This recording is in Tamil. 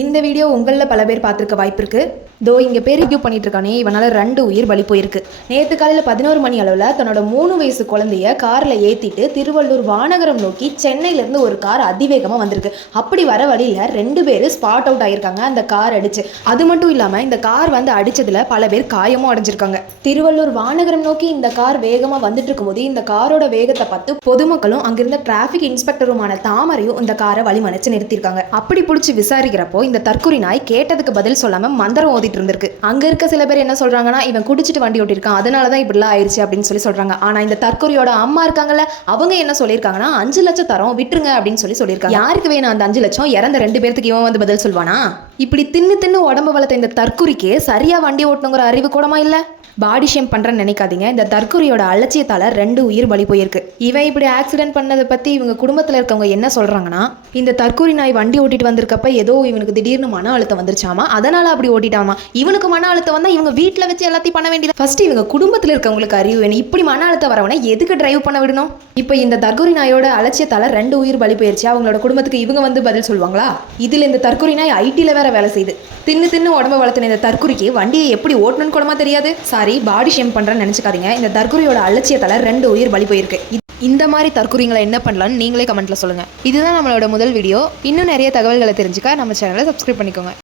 இந்த வீடியோ உங்களில் பல பேர் பார்த்துருக்க வாய்ப்பு இருக்குது. தோ இங்கே பேர் ரிவ்யூ பண்ணிட்டு இருக்கானே, இவனால் 2 உயிர் பலி போயிருக்கு. நேற்று காலையில் 11 மணி அளவில் தன்னோட 3 வயசு குழந்தைய காரில் ஏற்றிட்டு திருவள்ளூர் வானகரம் நோக்கி சென்னையிலேருந்து ஒரு கார் அதிவேகமாக வந்திருக்கு. அப்படி வர வழியில் 2 பேர் ஸ்பாட் அவுட் ஆகியிருக்காங்க அந்த கார் அடிச்சு. அது மட்டும் இல்லாமல் இந்த கார் வந்து அடித்ததில் பல பேர் காயமும் அடைஞ்சிருக்காங்க. திருவள்ளூர் வானகரம் நோக்கி இந்த கார் வேகமாக வந்துட்டு இருக்கும்போது இந்த காரோட வேகத்தை பார்த்து பொதுமக்களும் அங்கிருந்த டிராஃபிக் இன்ஸ்பெக்டருமான தாமரையும் இந்த காரை வழிமறைச்சு நிறுத்தியிருக்காங்க. அப்படி பிடிச்சி விசாரிக்கிறப்போ இந்த தற்கொலை நாய் கேட்டதுக்கு பதில் சொல்லாமல் மந்திரம் ஓதிட்டு இருந்திருக்கு. அங்க இருக்க சில பேர் என்ன சொல்றாங்கன்னா, இவன் குடிச்சிட்டு வண்டி ஓட்டிருக்கான், அதனாலதான் இப்படிலாம் ஆயிடுச்சு அப்படின்னு சொல்றாங்க. ஆனா இந்த தற்கொலையோட அம்மா இருக்காங்கல்ல, அவங்க என்ன சொல்லியிருக்காங்கன்னா 5 லட்சம் தரோம் விட்டுருங்க அப்படின்னு சொல்லியிருக்காங்க. யாருக்கு வேணும் அந்த 5 லட்சம்? இறந்த 2 பேருக்கு இவன் வந்து பதில் சொல்வானா? இப்படி தின்னு உடம்பு வளர்த்த இந்த தற்கொலைக்கு சரியா வண்டி ஓட்டணுங்கிற அறிவு கூடமா இல்ல. பாடி ஷேம் பண்ணுறேன்னு நினைக்காதீங்க. இந்த தற்கொலையோட அலட்சியத்தால் 2 உயிர் பலி போயிருக்கு. இவன் இப்படி ஆக்சிடென்ட் பண்ணதை பற்றி இவங்க குடும்பத்தில் இருக்கவங்க என்ன சொல்கிறாங்கன்னா, இந்த தற்கொலை நாய் வண்டி ஓட்டிட்டு வந்திருக்கப்ப ஏதோ இவனுக்கு திடீர்னு மன அழுத்தம் வந்துருச்சாமா, அதனால் அப்படி ஓட்டிட்டாமா. இவனுக்கு மன அழுத்தம் வந்தால் இவங்க வீட்டில் வச்சு எல்லாத்தையும் பண்ண வேண்டியது. ஃபர்ஸ்ட் இவங்க குடும்பத்தில் இருக்கவங்களுக்கு அறிவு வேணும். இப்படி மன அழுத்தம் வரவனை எதுக்கு டிரைவ் பண்ண விடணும்? இப்போ இந்த தற்கொலை நாயோட அலட்சியத்தால் 2 உயிர் பலி போயிருச்சு. அவங்களோட குடும்பத்துக்கு இவங்க வந்து பதில் சொல்லுவாங்களா? இதில் இந்த தற்கொலை நாய் ஐடியில் வேற வேலை செய்யுது. தின்னு உடம்பு வளர்த்துன இந்த தற்கொலைக்கு வண்டியை எப்படி ஓட்டணும்னு கூடமா தெரியாது. சாரி, பாடி ஷேம் பண்ணுறேன்னு நினச்சிக்காதீங்க. இந்த தற்கொலையோட அலட்சியத்தால் 2 உயிர் பலி போயிருக்கு. இந்த மாதிரி தற்கொலைங்களை என்ன பண்ணலான்னு நீங்களே கமெண்ட்டில் சொல்லுங்கள். இதுதான் நம்மளோட முதல் வீடியோ. இன்னும் நிறைய தகவல்களை தெரிஞ்சுக்க நம்ம சேனலை சப்ஸ்கிரைப் பண்ணிக்கோங்க.